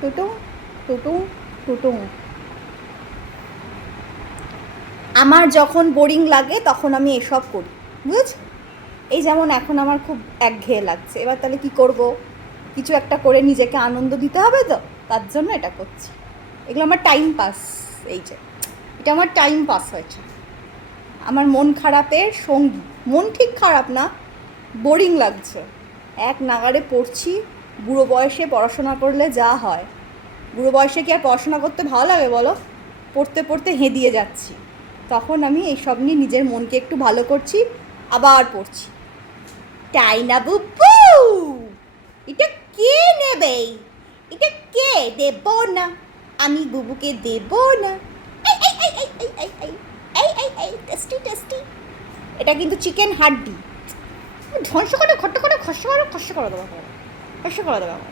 টুটুং টুটুং টুটুং। আমার যখন বোরিং লাগে তখন আমি এসব করি, বুঝেছ? এই যেমন এখন আমার খুব একঘেয়ে লাগছে, এবার তাহলে কি করব? কিছু একটা করে নিজেকে আনন্দ দিতে হবে, তো তার জন্য এটা করছি। এগুলো আমার টাইম পাস। এই যে এটা আমার টাইম পাস হয়েছে, আমার মন খারাপের সঙ্গী। মন ঠিক খারাপ না, বোরিং লাগছে, এক নাগাড়ে পড়ছি। বুড়ো বয়সে পড়াশোনা করলে যা হয়, বুড়ো বয়সে কি আর পড়াশোনা করতে ভালো লাগে বলো? পড়তে পড়তে হেঁদিয়ে যাচ্ছি, তখন আমি এইসব নিয়ে নিজের মনকে একটু ভালো করছি, আবার পড়ছি। তাই না বুবু? এটা কে নেবে? এটা কে? দেব না, আমি বুবুকে দেব না। এই এই এই এই এই এই এই এই এই এই টেস্টি টেস্টি। এটা কিন্তু চিকেন হাড্ডি। ধ্বংস করে, ঘট্ট করে, খস্য করে, খস্য করে দেবো, খস্য করে দেবো।